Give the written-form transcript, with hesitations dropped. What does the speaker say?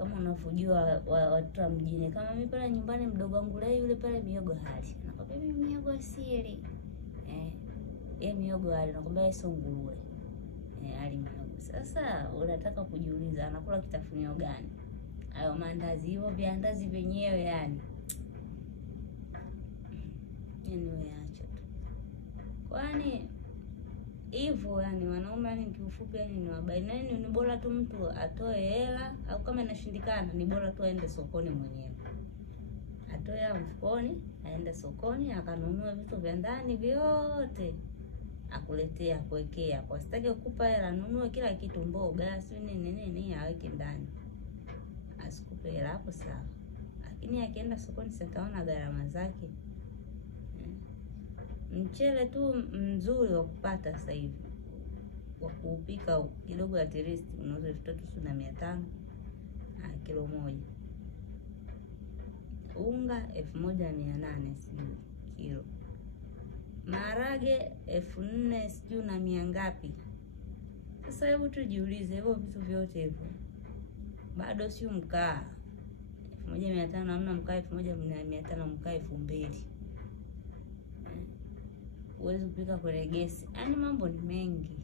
kama unavyojua watu wa mjini. Kama mimi pale nyumbani, mdogo wangu leo yule pale miogo hali. Nakwambia mimi miogo asili. Yeye miogo hali, nakwambia yeye sio nguruwe. Hali miogo. Sasa unataka kujiuliza anakula kitafunio gani? Hayo mandazi, hivyo viandazi vyenyewe yani. Anyway, acha tu. Kwani hivyo yani wanaume yani kiufupi yani ni wabaya. Nani ni bora tu mtu atoe hela, au kama inashindikana ni bora tu aende sokoni mwenyewe. Atoe hela mfukoni, aende sokoni akanunua vitu vya ndani vyote. Akuletea kuwekea. Kwa sitaki kukupa hela, nunue kila kitu, mboga, si nini aweke ndani. Asikupe hela hapo sawa. Lakini akienda sokoni sitaona gharama zake. Mchele tu mzuri wa kupata sasa hivi, wa kuupika kidogo ya teristi unauza 3500 kilo moja. Unga 1800 sijui kilo. Maharage 4000 sijui na 100 ngapi. Sasa hebu tujiulize, hivyo vitu vyote hivyo bado sio mkaa 1500, hamna mkaa 1500, mkaa 2000. Uwezi kupika kwenye gesi. Yaani mambo ni mengi.